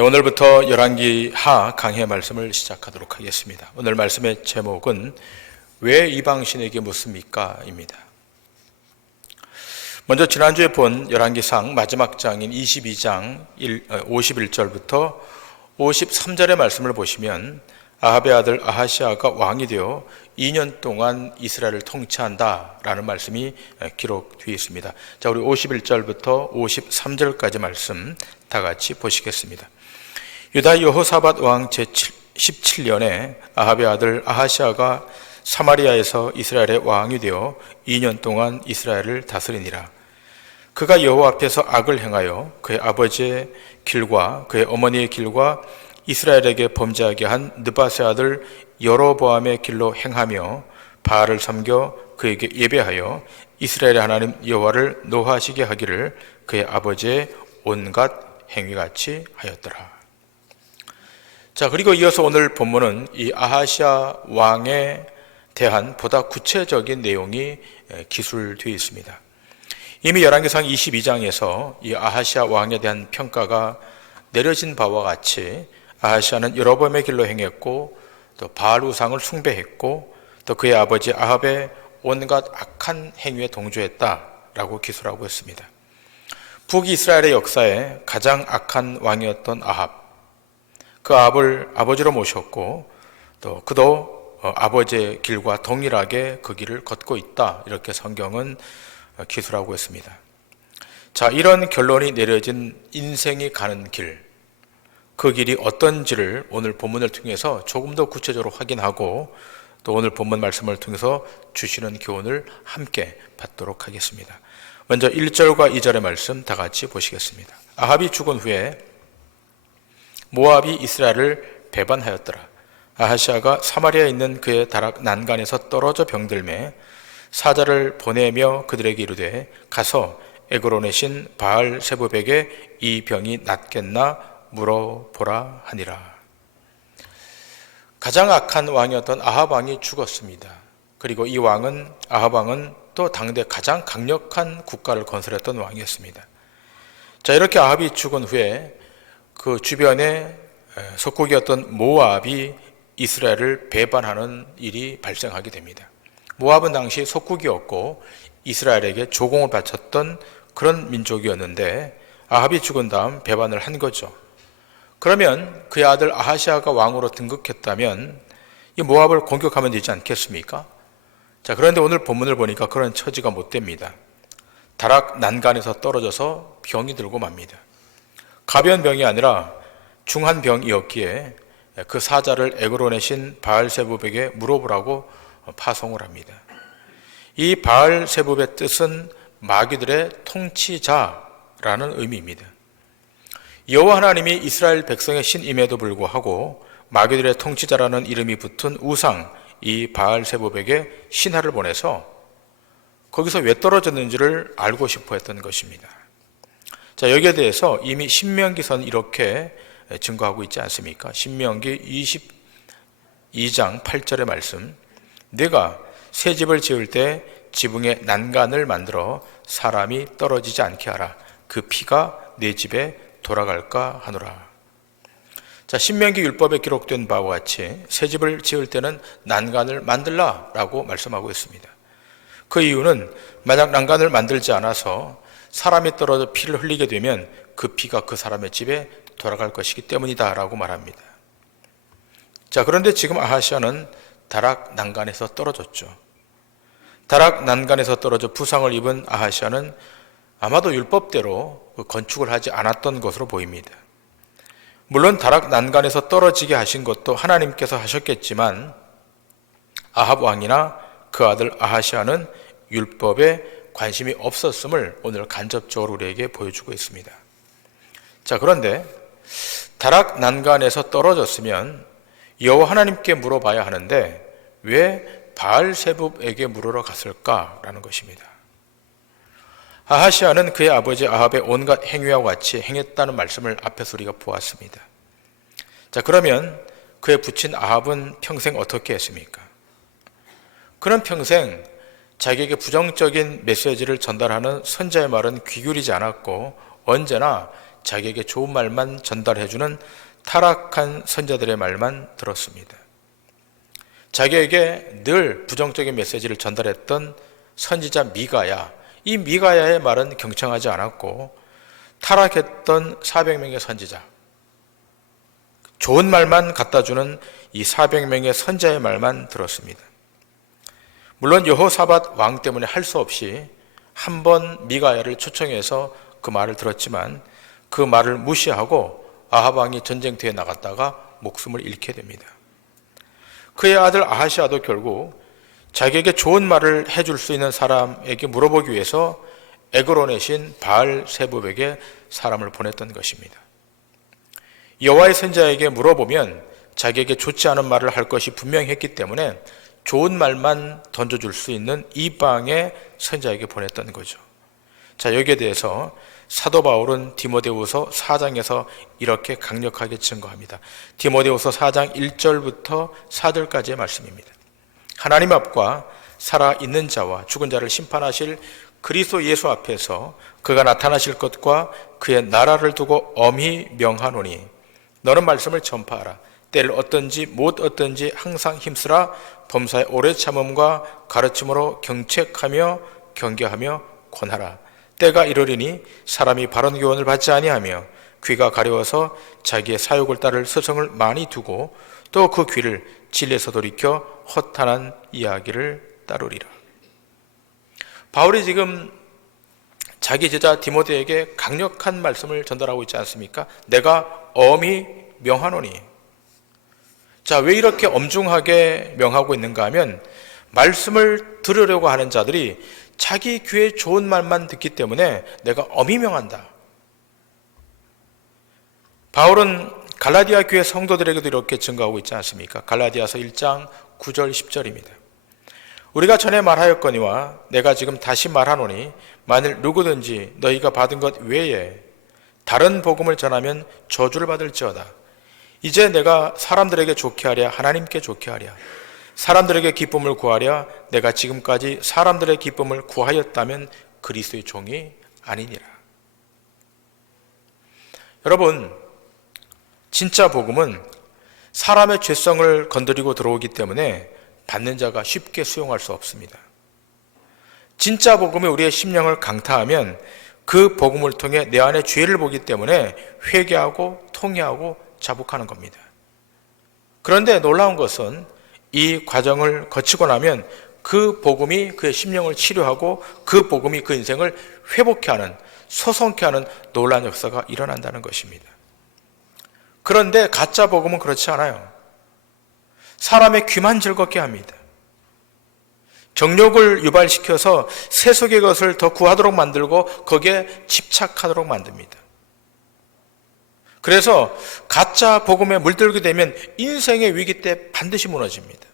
오늘부터 열왕기 하 강해 말씀을 시작하도록 하겠습니다. 오늘 말씀의 제목은 왜 이방신에게 묻습니까? 입니다. 먼저 지난주에 본 열왕기상 마지막 장인 22장 51절부터 53절의 말씀을 보시면 아합의 아들 아하시아가 왕이 되어 2년 동안 이스라엘을 통치한다 라는 말씀이 기록되어 있습니다. 자, 우리 51절부터 53절까지 말씀 다 같이 보시겠습니다. 유다 여호사밧 왕 제17년에 아합의 아들 아하시아가 사마리아에서 이스라엘의 왕이 되어 2년 동안 이스라엘을 다스리니라. 그가 여호와 앞에서 악을 행하여 그의 아버지의 길과 그의 어머니의 길과 이스라엘에게 범죄하게 한 느밧의 아들 여로보암의 길로 행하며 바알을 섬겨 그에게 예배하여 이스라엘의 하나님 여호와를 노하시게 하기를 그의 아버지의 온갖 행위같이 하였더라. 자, 그리고 이어서 오늘 본문은 이 아하시아 왕에 대한 보다 구체적인 내용이 기술되어 있습니다. 이미 열왕기상 22장에서 이 아하시아 왕에 대한 평가가 내려진 바와 같이 아하시아는 여로보암의 길로 행했고 또 바알 우상을 숭배했고 또 그의 아버지 아합의 온갖 악한 행위에 동조했다라고 기술하고 있습니다. 북이스라엘의 역사에 가장 악한 왕이었던 아합, 그 아합을 아버지로 모셨고 또 그도 아버지의 길과 동일하게 그 길을 걷고 있다, 이렇게 성경은 기술하고 있습니다. 자, 이런 결론이 내려진 인생이 가는 길, 그 길이 어떤지를 오늘 본문을 통해서 조금 더 구체적으로 확인하고 또 오늘 본문 말씀을 통해서 주시는 교훈을 함께 받도록 하겠습니다. 먼저 1절과 2절의 말씀 다 같이 보시겠습니다. 아합이 죽은 후에 모압이 이스라엘을 배반하였더라. 아하시아가 사마리아에 있는 그의 다락 난간에서 떨어져 병들매 사자를 보내며 그들에게 이르되 가서 에그론의 신 바알 세부백에 이 병이 낫겠나 물어보라 하니라. 가장 악한 왕이었던 아합 왕이 죽었습니다. 그리고 이 왕은, 아합 왕은 또 당대 가장 강력한 국가를 건설했던 왕이었습니다. 자, 이렇게 아합이 죽은 후에 그 주변에 속국이었던 모압이 이스라엘을 배반하는 일이 발생하게 됩니다. 모압은 당시 속국이었고 이스라엘에게 조공을 바쳤던 그런 민족이었는데 아합이 죽은 다음 배반을 한 거죠. 그러면 그의 아들 아하시아가 왕으로 등극했다면 이 모압을 공격하면 되지 않겠습니까? 자, 그런데 오늘 본문을 보니까 그런 처지가 못 됩니다. 다락 난간에서 떨어져서 병이 들고 맙니다. 가벼운 병이 아니라 중한 병이었기에 그 사자를 에그론의 신 바알세부백에 물어보라고 파송을 합니다. 이 바알세부백의 뜻은 마귀들의 통치자라는 의미입니다. 여호와 하나님이 이스라엘 백성의 신임에도 불구하고 마귀들의 통치자라는 이름이 붙은 우상, 이 바알세부백에 신하를 보내서 거기서 왜 떨어졌는지를 알고 싶어 했던 것입니다. 자, 여기에 대해서 이미 신명기서는 이렇게 증거하고 있지 않습니까? 신명기 22장 8절의 말씀, 내가 새 집을 지을 때 지붕에 난간을 만들어 사람이 떨어지지 않게 하라. 그 피가 내 집에 돌아갈까 하노라. 자, 신명기 율법에 기록된 바와 같이 새 집을 지을 때는 난간을 만들라라고 말씀하고 있습니다. 그 이유는 만약 난간을 만들지 않아서 사람이 떨어져 피를 흘리게 되면 그 피가 그 사람의 집에 돌아갈 것이기 때문이다라고 말합니다. 자, 그런데 지금 아하시아는 다락 난간에서 떨어졌죠. 다락 난간에서 떨어져 부상을 입은 아하시아는 아마도 율법대로 건축을 하지 않았던 것으로 보입니다. 물론 다락 난간에서 떨어지게 하신 것도 하나님께서 하셨겠지만 아합 왕이나 그 아들 아하시아는 율법에 관심이 없었음을 오늘 간접적으로 우리에게 보여주고 있습니다. 자, 그런데 다락 난간에서 떨어졌으면 여호와 하나님께 물어봐야 하는데 왜 바알세붑에게 물으러 갔을까라는 것입니다. 아하시아는 그의 아버지 아합의 온갖 행위와 같이 행했다는 말씀을 앞에서 우리가 보았습니다. 자, 그러면 그의 부친 아합은 평생 어떻게 했습니까? 그는 평생 자기에게 부정적인 메시지를 전달하는 선자의 말은 귀 기울이지 않았고 언제나 자기에게 좋은 말만 전달해주는 타락한 선자들의 말만 들었습니다. 자기에게 늘 부정적인 메시지를 전달했던 선지자 미가야, 이 미가야의 말은 경청하지 않았고 타락했던 400명의 선지자, 좋은 말만 갖다주는 이 400명의 선자의 말만 들었습니다. 물론 여호사밧 왕 때문에 할 수 없이 한 번 미가야를 초청해서 그 말을 들었지만 그 말을 무시하고 아합 왕이 전쟁터에 나갔다가 목숨을 잃게 됩니다. 그의 아들 아하시아도 결국 자기에게 좋은 말을 해줄 수 있는 사람에게 물어보기 위해서 에그론의 신 바알 세붑에게 사람을 보냈던 것입니다. 여호와의 선지자에게 물어보면 자기에게 좋지 않은 말을 할 것이 분명했기 때문에 좋은 말만 던져줄 수 있는 이방의 선지자에게 보냈던 거죠. 자, 여기에 대해서 사도 바울은 디모데후서 4장에서 이렇게 강력하게 증거합니다. 디모데후서 4장 1절부터 4절까지의 말씀입니다. 하나님 앞과 살아있는 자와 죽은 자를 심판하실 그리스도 예수 앞에서 그가 나타나실 것과 그의 나라를 두고 엄히 명하노니 너는 말씀을 전파하라. 때를 얻든지 못 얻든지 항상 힘쓰라. 범사의 오래 참음과 가르침으로 경책하며 경계하며 권하라. 때가 이르리니 사람이 바른 교훈을 받지 아니하며 귀가 가려워서 자기의 사욕을 따를 스승을 많이 두고 또 그 귀를 진리에서 돌이켜 허탄한 이야기를 따르리라. 바울이 지금 자기 제자 디모데에게 강력한 말씀을 전달하고 있지 않습니까? 내가 엄히 명하노니. 자, 왜 이렇게 엄중하게 명하고 있는가 하면 말씀을 들으려고 하는 자들이 자기 귀에 좋은 말만 듣기 때문에 내가 엄히 명한다. 바울은 갈라디아 교회 성도들에게도 이렇게 증거하고 있지 않습니까? 갈라디아서 1장 9절 10절입니다. 우리가 전에 말하였거니와 내가 지금 다시 말하노니 만일 누구든지 너희가 받은 것 외에 다른 복음을 전하면 저주를 받을지어다. 이제 내가 사람들에게 좋게 하랴 하나님께 좋게 하랴 사람들에게 기쁨을 구하랴 내가 지금까지 사람들의 기쁨을 구하였다면 그리스도의 종이 아니니라. 여러분, 진짜 복음은 사람의 죄성을 건드리고 들어오기 때문에 받는 자가 쉽게 수용할 수 없습니다. 진짜 복음이 우리의 심령을 강타하면 그 복음을 통해 내 안에 죄를 보기 때문에 회개하고 통회하고 자복하는 겁니다. 그런데 놀라운 것은 이 과정을 거치고 나면 그 복음이 그의 심령을 치료하고 그 복음이 그 인생을 회복케 하는, 소성케 하는 놀라운 역사가 일어난다는 것입니다. 그런데 가짜 복음은 그렇지 않아요. 사람의 귀만 즐겁게 합니다. 정욕을 유발시켜서 세속의 것을 더 구하도록 만들고 거기에 집착하도록 만듭니다. 그래서 가짜 복음에 물들게 되면 인생의 위기 때 반드시 무너집니다.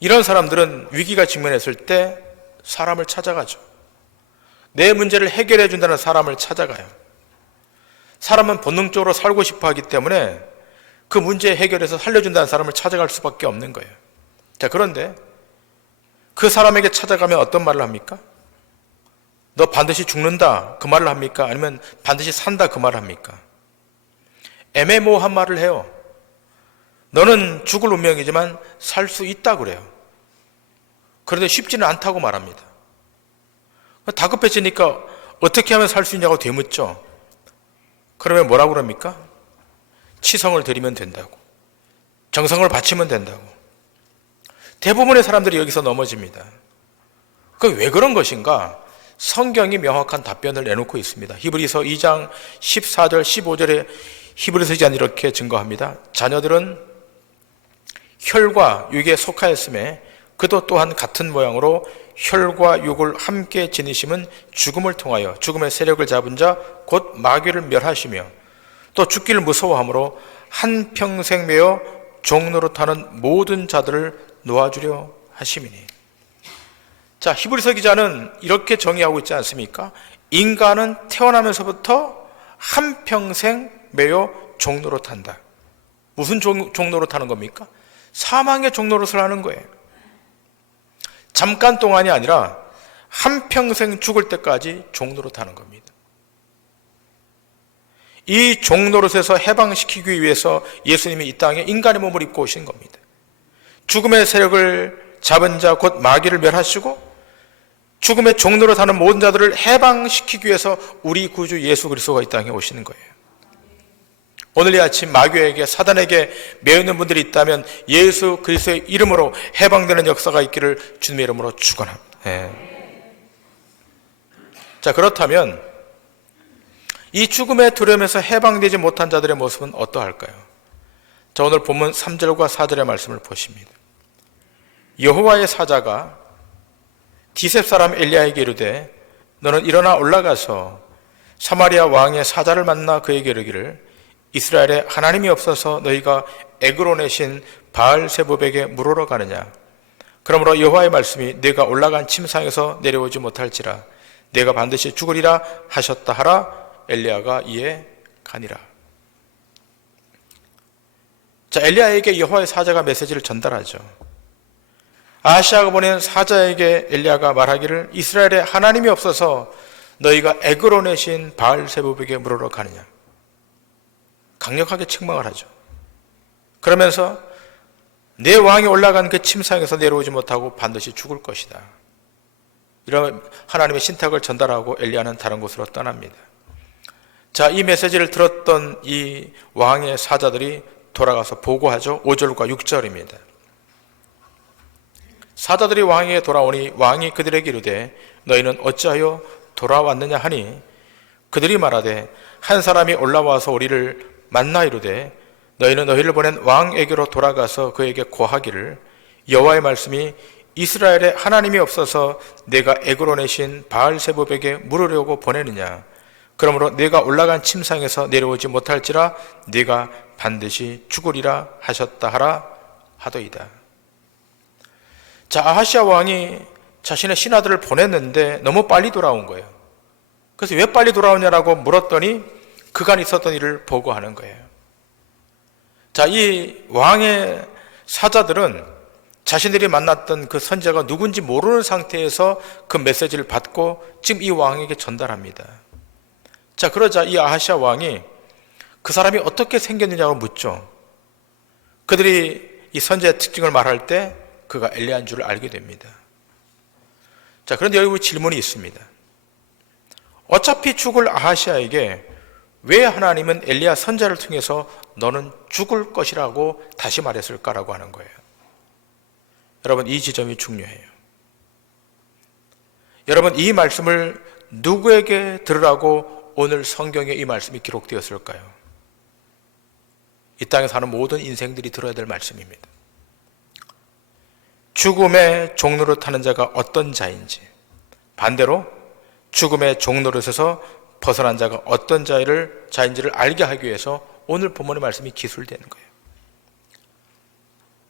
이런 사람들은 위기가 직면했을 때 사람을 찾아가죠. 내 문제를 해결해 준다는 사람을 찾아가요. 사람은 본능적으로 살고 싶어 하기 때문에 그 문제 해결해서 살려준다는 사람을 찾아갈 수밖에 없는 거예요. 자, 그런데 그 사람에게 찾아가면 어떤 말을 합니까? 너 반드시 죽는다 그 말을 합니까? 아니면 반드시 산다 그 말을 합니까? 애매모호한 말을 해요. 너는 죽을 운명이지만 살 수 있다 그래요. 그런데 쉽지는 않다고 말합니다. 다급해지니까 어떻게 하면 살 수 있냐고 되묻죠. 그러면 뭐라고 그럽니까? 치성을 드리면 된다고, 정성을 바치면 된다고. 대부분의 사람들이 여기서 넘어집니다. 그 왜 그런 것인가? 성경이 명확한 답변을 내놓고 있습니다. 히브리서 2장 14절 15절에 히브리서 기자는 이렇게 증거합니다. 자녀들은 혈과 육에 속하였음에 그도 또한 같은 모양으로 혈과 육을 함께 지니심은 죽음을 통하여 죽음의 세력을 잡은 자 곧 마귀를 멸하시며 또 죽기를 무서워함으로 한평생 매어 종노릇하는 모든 자들을 놓아주려 하심이니. 자, 히브리서 기자는 이렇게 정의하고 있지 않습니까? 인간은 태어나면서부터 한평생 매여 종노릇한다. 무슨 종노릇하는 겁니까? 사망의 종노릇을 하는 거예요. 잠깐 동안이 아니라 한평생 죽을 때까지 종노릇하는 겁니다. 이 종노릇에서 해방시키기 위해서 예수님이 이 땅에 인간의 몸을 입고 오신 겁니다. 죽음의 세력을 잡은 자 곧 마귀를 멸하시고 죽음의 종노릇 하는 모든 자들을 해방시키기 위해서 우리 구주 예수 그리스도가 이 땅에 오시는 거예요. 오늘 이 아침 마귀에게 사단에게 매이는 분들이 있다면 예수 그리스도의 이름으로 해방되는 역사가 있기를 주님의 이름으로 축원합니다. 자, 그렇다면 이 죽음의 두려움에서 해방되지 못한 자들의 모습은 어떠할까요? 자, 오늘 본문 3절과 4절의 말씀을 보십니다. 여호와의 사자가 디셉 사람 엘리야에게 이르되 너는 일어나 올라가서 사마리아 왕의 사자를 만나 그에게 이르기를 이스라엘에 하나님이 없어서 너희가 에그론의 신 바알세붑에게 물으러 가느냐. 그러므로 여호와의 말씀이 네가 올라간 침상에서 내려오지 못할지라 네가 반드시 죽으리라 하셨다 하라. 엘리야가 이에 가니라. 자, 엘리야에게 여호와의 사자가 메시지를 전달하죠. 아하시아가 보낸 사자에게 엘리야가 말하기를 이스라엘에 하나님이 없어서 너희가 에그론의 신 바알세붑에게 물으러 가느냐. 강력하게 책망을 하죠. 그러면서 내 왕이 올라간 그 침상에서 내려오지 못하고 반드시 죽을 것이다. 이런 하나님의 신탁을 전달하고 엘리야는 다른 곳으로 떠납니다. 자, 이 메시지를 들었던 이 왕의 사자들이 돌아가서 보고하죠. 5절과 6절입니다. 사자들이 왕에게 돌아오니 왕이 그들에게 이르되 너희는 어찌하여 돌아왔느냐 하니 그들이 말하되 한 사람이 올라와서 우리를 만나 이르되 너희는 너희를 보낸 왕에게로 돌아가서 그에게 고하기를 여호와의 말씀이 이스라엘에 하나님이 없어서 내가 에그론의 신 바알세붑에게 물으려고 보내느냐. 그러므로 네가 올라간 침상에서 내려오지 못할지라 네가 반드시 죽으리라 하셨다 하라 하더이다. 자, 아하시아 왕이 자신의 신하들을 보냈는데 너무 빨리 돌아온 거예요. 그래서 왜 빨리 돌아오냐라고 물었더니 그간 있었던 일을 보고하는 거예요. 자, 이 왕의 사자들은 자신들이 만났던 그 선지자가 누군지 모르는 상태에서 그 메시지를 받고 지금 이 왕에게 전달합니다. 자, 그러자 이 아하시아 왕이 그 사람이 어떻게 생겼느냐고 묻죠. 그들이 이 선지자의 특징을 말할 때 그가 엘리야인 줄을 알게 됩니다. 자, 그런데 여기 질문이 있습니다. 어차피 죽을 아하시아에게 왜 하나님은 엘리야 선지자를 통해서 너는 죽을 것이라고 다시 말했을까라고 하는 거예요. 여러분, 이 지점이 중요해요. 여러분, 이 말씀을 누구에게 들으라고 오늘 성경에 이 말씀이 기록되었을까요? 이 땅에 사는 모든 인생들이 들어야 될 말씀입니다. 죽음의 종노릇 하는 자가 어떤 자인지, 반대로 죽음의 종노릇에서 벗어난 자가 어떤 자인지를 알게 하기 위해서 오늘 본문의 말씀이 기술되는 거예요.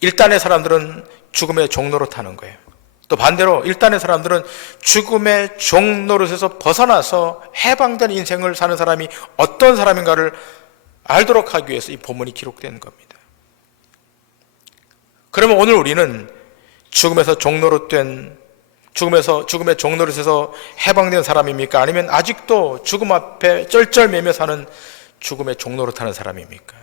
일단의 사람들은 죽음의 종노릇 하는 거예요. 또 반대로 일단의 사람들은 죽음의 종노릇에서 벗어나서 해방된 인생을 사는 사람이 어떤 사람인가를 알도록 하기 위해서 이 본문이 기록되는 겁니다. 그러면 오늘 우리는 죽음의 종노릇에서 해방된 사람입니까? 아니면 아직도 죽음 앞에 쩔쩔매며 사는 죽음의 종노릇하는 사람입니까?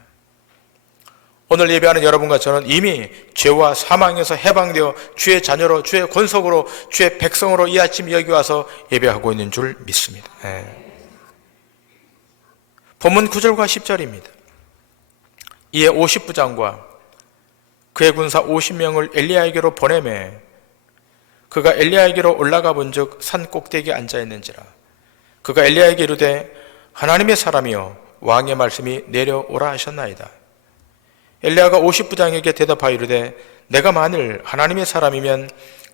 오늘 예배하는 여러분과 저는 이미 죄와 사망에서 해방되어 주의 자녀로, 주의 권속으로, 주의 백성으로 이 아침 여기 와서 예배하고 있는 줄 믿습니다. 본문 9절과 10절입니다. 이에 50부장과 그의 군사 50명을 엘리야에게로 보내매 그가 엘리야에게로 올라가 본즉 산 꼭대기에 앉아 있는지라. 그가 엘리야에게 이르되 하나님의 사람이여 왕의 말씀이 내려오라 하셨나이다. 엘리야가 50부장에게 대답하여 이르되 내가 만일 하나님의 사람이면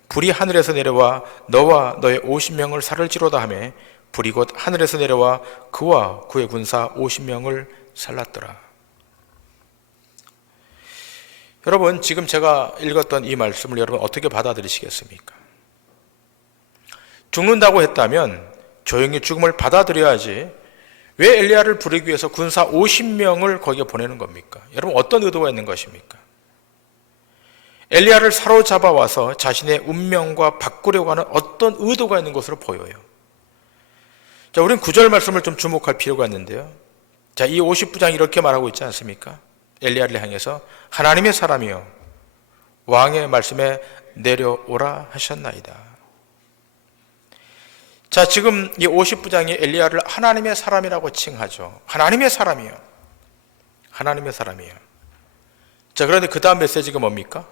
불이 하늘에서 내려와 너와 너의 50명을 살을지로다 하매 불이 곧 하늘에서 내려와 그와 그의 군사 50명을 살랐더라. 여러분, 지금 제가 읽었던 이 말씀을 여러분 어떻게 받아들이시겠습니까? 죽는다고 했다면 조용히 죽음을 받아들여야지 왜 엘리야를 부르기 위해서 군사 50명을 거기에 보내는 겁니까? 여러분, 어떤 의도가 있는 것입니까? 엘리야를 사로잡아 와서 자신의 운명과 바꾸려고 하는 어떤 의도가 있는 것으로 보여요. 자, 우리는 9절 말씀을 좀 주목할 필요가 있는데요. 자, 이 50부장이 이렇게 말하고 있지 않습니까? 엘리야를 향해서 하나님의 사람이여 왕의 말씀에 내려오라 하셨나이다. 자, 지금 이 50부장이 엘리야를 하나님의 사람이라고 칭하죠. 하나님의 사람이요. 하나님의 사람이요. 자, 그런데 그 다음 메시지가 뭡니까?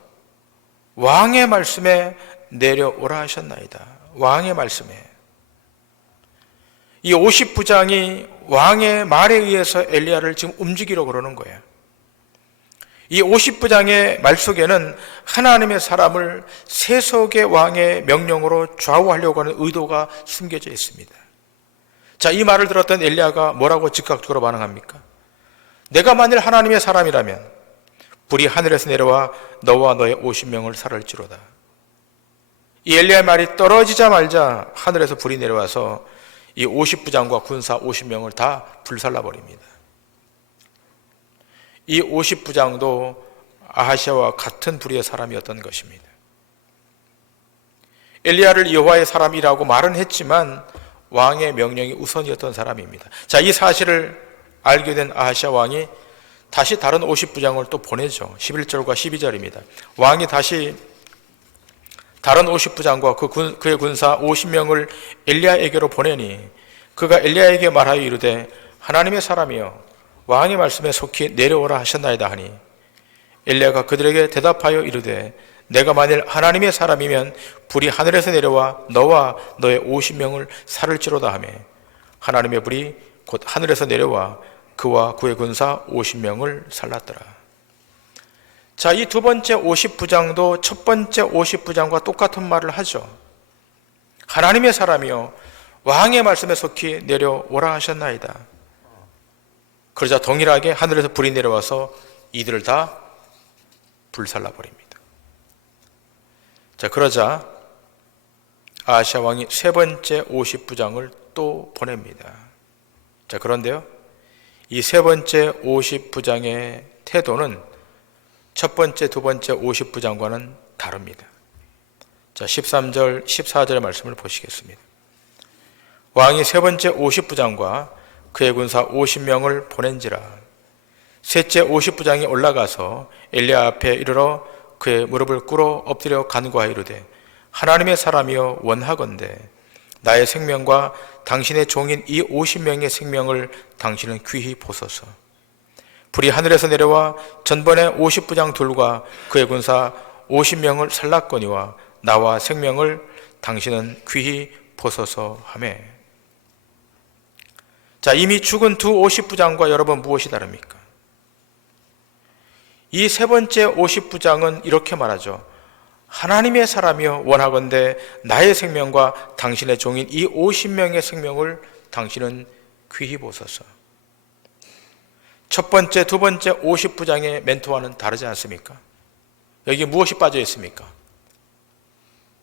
왕의 말씀에 내려오라 하셨나이다. 왕의 말씀에. 이 50부장이 왕의 말에 의해서 엘리야를 지금 움직이려고 그러는 거예요. 이 50부장의 말 속에는 하나님의 사람을 세속의 왕의 명령으로 좌우하려고 하는 의도가 숨겨져 있습니다. 자, 이 말을 들었던 엘리야가 뭐라고 즉각적으로 반응합니까? 내가 만일 하나님의 사람이라면 불이 하늘에서 내려와 너와 너의 50명을 살을지로다. 이 엘리야의 말이 떨어지자 말자 하늘에서 불이 내려와서 이 50부장과 군사 50명을 다 불살라버립니다. 이 50부장도 아하시아와 같은 부류의 사람이었던 것입니다. 엘리야를 여호와의 사람이라고 말은 했지만 왕의 명령이 우선이었던 사람입니다. 자, 이 사실을 알게 된 아하시아 왕이 다시 다른 50부장을 또 보내죠. 11절과 12절입니다. 왕이 다시 다른 50부장과 그의 군사 50명을 엘리야에게로 보내니 그가 엘리야에게 말하여 이르되 하나님의 사람이여 왕의 말씀에 속히 내려오라 하셨나이다 하니 엘리야가 그들에게 대답하여 이르되 내가 만일 하나님의 사람이면 불이 하늘에서 내려와 너와 너의 50명을 살을지로다 하며 하나님의 불이 곧 하늘에서 내려와 그와 그의 군사 50명을 살랐더라. 자, 이 두 번째 50부장도 첫 번째 50부장과 똑같은 말을 하죠. 하나님의 사람이여 왕의 말씀에 속히 내려오라 하셨나이다. 그러자 동일하게 하늘에서 불이 내려와서 이들을 다 불살라버립니다. 자, 그러자 아하시아 왕이 세 번째 50부장을 또 보냅니다. 자, 그런데요, 이 세 번째 50부장의 태도는 첫 번째, 두 번째 50부장과는 다릅니다. 자, 13절, 14절의 말씀을 보시겠습니다. 왕이 세 번째 50부장과 그의 군사 50명을 보낸지라. 셋째 50부장이 올라가서 엘리야 앞에 이르러 그의 무릎을 꿇어 엎드려 간구하여 이르되 하나님의 사람이여 원하건대 나의 생명과 당신의 종인 이 50명의 생명을 당신은 귀히 보소서. 불이 하늘에서 내려와 전번에 50부장 둘과 그의 군사 50명을 살랐거니와 나와 생명을 당신은 귀히 보소서 하매. 자, 이미 죽은 두 50부장과 여러분 무엇이 다릅니까? 이 세 번째 50부장은 이렇게 말하죠. 하나님의 사람이여 원하건대 나의 생명과 당신의 종인 이 50명의 생명을 당신은 귀히 보소서. 첫 번째, 두 번째 50부장의 멘토와는 다르지 않습니까? 여기 무엇이 빠져 있습니까?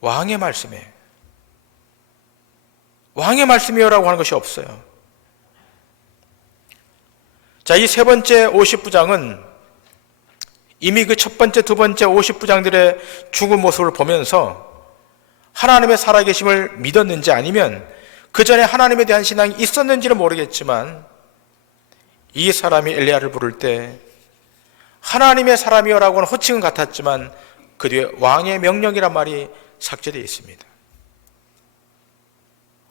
왕의 말씀에. 왕의 말씀이요라고 하는 것이 없어요. 자, 이 세 번째 50부장은 이미 그 첫 번째, 두 번째 50부장들의 죽은 모습을 보면서 하나님의 살아계심을 믿었는지 아니면 그 전에 하나님에 대한 신앙이 있었는지는 모르겠지만 이 사람이 엘리야를 부를 때 하나님의 사람이여라고는 호칭은 같았지만 그 뒤에 왕의 명령이란 말이 삭제되어 있습니다.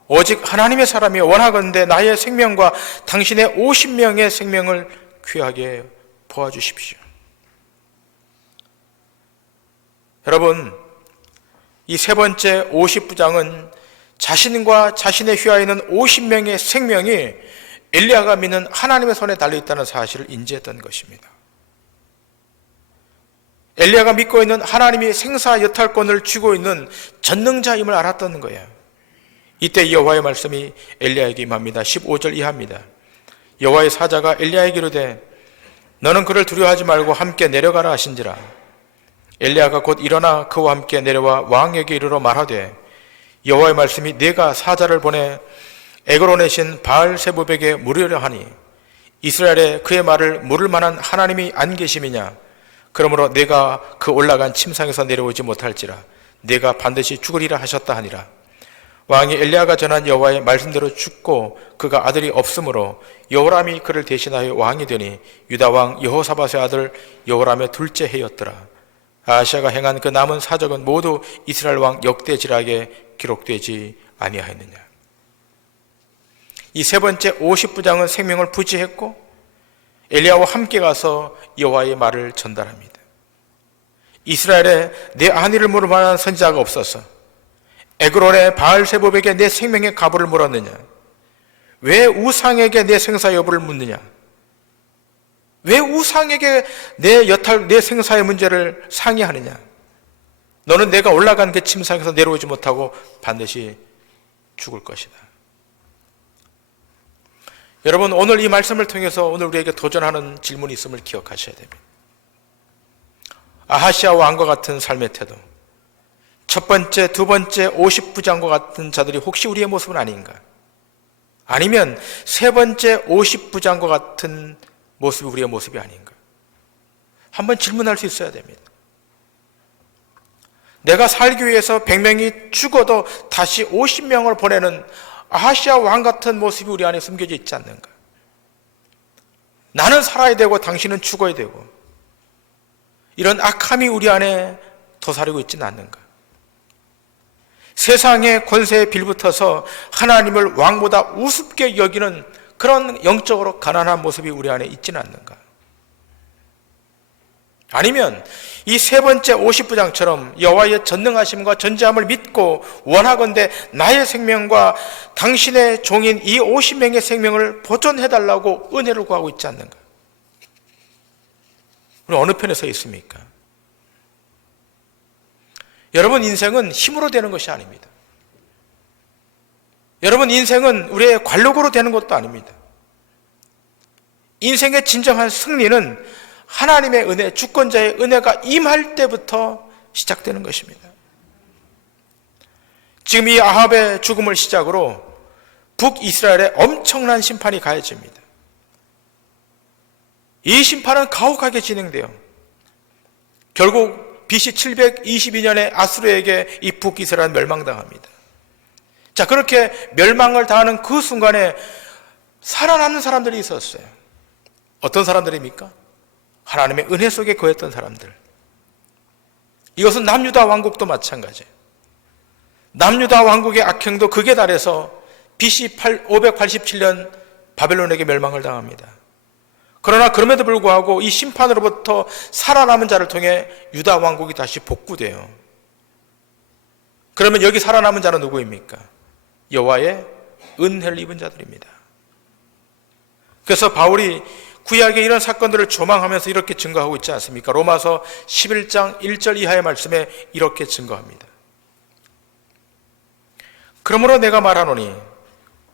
오직 하나님의 사람이여 원하건대 나의 생명과 당신의 50명의 생명을 귀하게 보아주십시오. 여러분, 이 세 번째 50부장은 자신과 자신의 휘하에 있는 50명의 생명이 엘리야가 믿는 하나님의 손에 달려있다는 사실을 인지했던 것입니다. 엘리야가 믿고 있는 하나님이 생사 여탈권을 쥐고 있는 전능자임을 알았던 거예요. 이때 여호와의 말씀이 엘리야에게 임합니다. 15절 이하입니다. 여호와의 사자가 엘리야에게 이르되 너는 그를 두려워하지 말고 함께 내려가라 하신지라. 엘리야가 곧 일어나 그와 함께 내려와 왕에게 이르러 말하되 여호와의 말씀이 내가 사자를 보내 에그론의 신 바알세부백에 물으려 하니 이스라엘에 그의 말을 물을 만한 하나님이 안 계심이냐. 그러므로 내가 그 올라간 침상에서 내려오지 못할지라 내가 반드시 죽으리라 하셨다 하니라. 왕이 엘리야가 전한 여호와의 말씀대로 죽고 그가 아들이 없으므로 여호람이 그를 대신하여 왕이 되니 유다 왕 여호사밧의 아들 여호람의 둘째 해였더라. 아하시아가 행한 그 남은 사적은 모두 이스라엘 왕 역대지락에 기록되지 아니하였느냐. 이 세 번째 50부장은 생명을 부지했고 엘리야와 함께 가서 여호와의 말을 전달합니다. 이스라엘에 내 안위를 물을 만한 선지자가 없어서 에그론의 바알세봅에게 내 생명의 가부를 물었느냐? 왜 우상에게 내 생사 여부를 묻느냐? 왜 우상에게 내 생사의 문제를 상의하느냐? 너는 내가 올라간 그 침상에서 내려오지 못하고 반드시 죽을 것이다. 여러분, 오늘 이 말씀을 통해서 오늘 우리에게 도전하는 질문이 있음을 기억하셔야 됩니다. 아하시아 왕과 같은 삶의 태도, 첫 번째, 두 번째 50부장과 같은 자들이 혹시 우리의 모습은 아닌가? 아니면 세 번째 50부장과 같은 모습이 우리의 모습이 아닌가? 한번 질문할 수 있어야 됩니다. 내가 살기 위해서 100명이 죽어도 다시 50명을 보내는 아하시아 왕 같은 모습이 우리 안에 숨겨져 있지 않는가? 나는 살아야 되고 당신은 죽어야 되고 이런 악함이 우리 안에 도사리고 있지는 않는가? 세상의 권세에 빌붙어서 하나님을 왕보다 우습게 여기는 그런 영적으로 가난한 모습이 우리 안에 있지는 않는가? 아니면 이 세 번째 50부장처럼 여호와의 전능하심과 전지함을 믿고 원하건대 나의 생명과 당신의 종인 이 50명의 생명을 보존해달라고 은혜를 구하고 있지 않는가? 우리 어느 편에 서 있습니까? 여러분, 인생은 힘으로 되는 것이 아닙니다. 여러분, 인생은 우리의 관력으로 되는 것도 아닙니다. 인생의 진정한 승리는 하나님의 은혜, 주권자의 은혜가 임할 때부터 시작되는 것입니다. 지금 이 아합의 죽음을 시작으로 북이스라엘에 엄청난 심판이 가해집니다. 이 심판은 가혹하게 진행돼요. 결국 BC 722년에 아수르에게 이 북이스라엘은 멸망당합니다. 자, 그렇게 멸망을 당하는 그 순간에 살아남는 사람들이 있었어요. 어떤 사람들입니까? 하나님의 은혜 속에 거했던 사람들. 이것은 남유다 왕국도 마찬가지예요. 남유다 왕국의 악행도 극에 달해서 BC 587년 바벨론에게 멸망을 당합니다. 그러나 그럼에도 불구하고 이 심판으로부터 살아남은 자를 통해 유다 왕국이 다시 복구돼요. 그러면 여기 살아남은 자는 누구입니까? 여호와의 은혜를 입은 자들입니다. 그래서 바울이 구약의 이런 사건들을 조망하면서 이렇게 증거하고 있지 않습니까? 로마서 11장 1절 이하의 말씀에 이렇게 증거합니다. 그러므로 내가 말하노니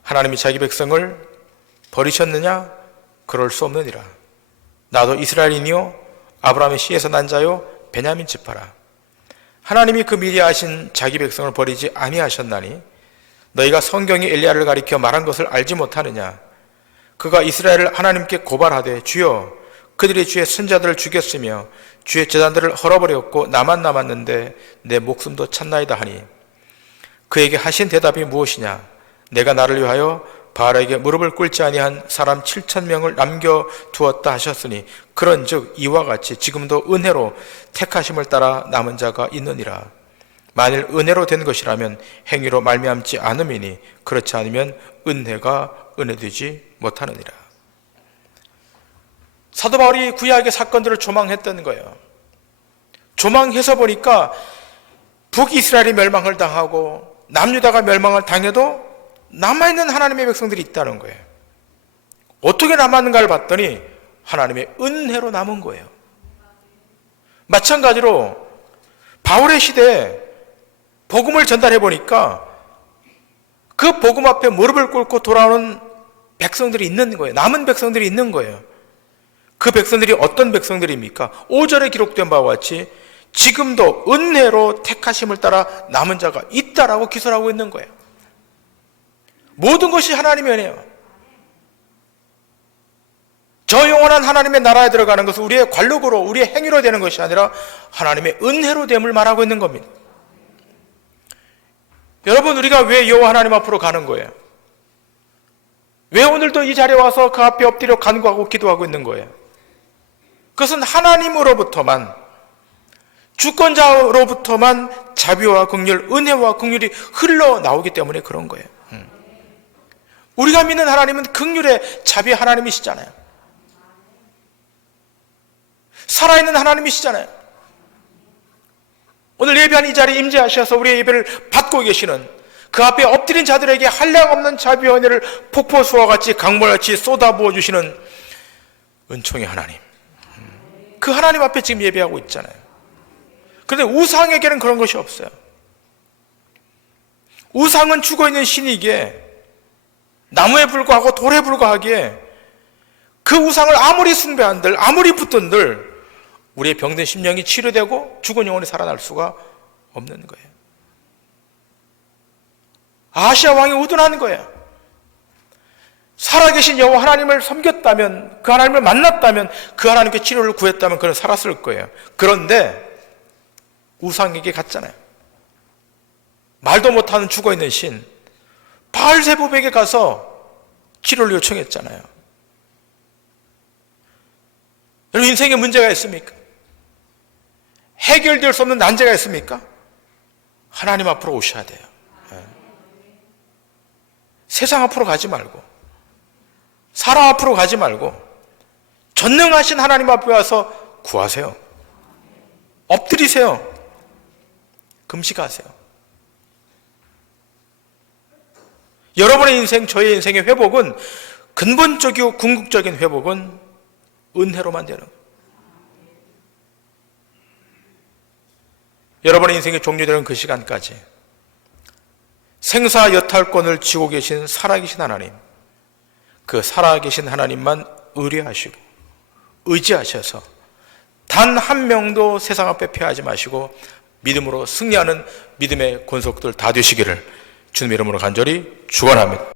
하나님이 자기 백성을 버리셨느냐? 그럴 수 없느니라. 나도 이스라엘이니요 아브라함의 씨에서 난 자요 베냐민 지파라. 하나님이 그 미리 아신 자기 백성을 버리지 아니하셨나니 너희가 성경이 엘리야를 가리켜 말한 것을 알지 못하느냐? 그가 이스라엘을 하나님께 고발하되 주여 그들이 주의 선자들을 죽였으며 주의 제단들을 헐어버렸고 나만 남았는데 내 목숨도 찾나이다 하니 그에게 하신 대답이 무엇이냐? 내가 나를 위하여 바알에게 무릎을 꿇지 아니한 사람 7,000명을 남겨두었다 하셨으니 그런즉 이와 같이 지금도 은혜로 택하심을 따라 남은 자가 있느니라. 만일 은혜로 된 것이라면 행위로 말미암지 않음이니 그렇지 않으면 은혜가 은혜되지 못하느니라. 사도 바울이 구약의 사건들을 조망했던 거예요. 조망해서 보니까 북이스라엘이 멸망을 당하고 남유다가 멸망을 당해도 남아있는 하나님의 백성들이 있다는 거예요. 어떻게 남았는가를 봤더니 하나님의 은혜로 남은 거예요. 마찬가지로 바울의 시대에 복음을 전달해 보니까 그 복음 앞에 무릎을 꿇고 돌아오는 백성들이 있는 거예요. 남은 백성들이 있는 거예요. 그 백성들이 어떤 백성들입니까? 5절에 기록된 바와 같이 지금도 은혜로 택하심을 따라 남은 자가 있다라고 기술하고 있는 거예요. 모든 것이 하나님의 은혜예요. 저 영원한 하나님의 나라에 들어가는 것은 우리의 관력으로, 우리의 행위로 되는 것이 아니라 하나님의 은혜로 됨을 말하고 있는 겁니다. 여러분, 우리가 왜 여호와 하나님 앞으로 가는 거예요? 왜 오늘도 이 자리에 와서 그 앞에 엎드려 간구하고 기도하고 있는 거예요? 그것은 하나님으로부터만, 주권자로부터만 자비와 긍휼, 은혜와 긍휼이 흘러나오기 때문에 그런 거예요. 우리가 믿는 하나님은 긍휼의 자비 하나님이시잖아요. 살아있는 하나님이시잖아요. 오늘 예배한 이 자리에 임재하셔서 우리의 예배를 받고 계시는 그 앞에 엎드린 자들에게 한량없는 자비와 은혜를 폭포수와 같이 강물같이 쏟아부어 주시는 은총의 하나님, 그 하나님 앞에 지금 예배하고 있잖아요. 그런데 우상에게는 그런 것이 없어요. 우상은 죽어있는 신이기에, 나무에 불과하고 돌에 불과하기에 그 우상을 아무리 숭배한들, 아무리 붙든들 우리의 병든 심령이 치료되고 죽은 영혼이 살아날 수가 없는 거예요. 아시아 왕이 우둔하는 거예요. 살아계신 여호와 하나님을 섬겼다면, 그 하나님을 만났다면, 그 하나님께 치료를 구했다면 그는 살았을 거예요. 그런데 우상에게 갔잖아요. 말도 못하는 죽어있는 신 바알세붑에게 가서 치료를 요청했잖아요. 여러분, 인생에 문제가 있습니까? 해결될 수 없는 난제가 있습니까? 하나님 앞으로 오셔야 돼요. 세상 앞으로 가지 말고, 사람 앞으로 가지 말고 전능하신 하나님 앞에 와서 구하세요. 엎드리세요. 금식하세요. 여러분의 인생, 저의 인생의 회복은, 근본적이고 궁극적인 회복은 은혜로만 되는 거예요. 여러분의 인생이 종료되는 그 시간까지 생사 여탈권을 쥐고 계신 살아계신 하나님, 그 살아계신 하나님만 의뢰하시고 의지하셔서 단 한 명도 세상 앞에 패하지 마시고 믿음으로 승리하는 믿음의 권속들 다 되시기를 주님의 이름으로 간절히 축원합니다.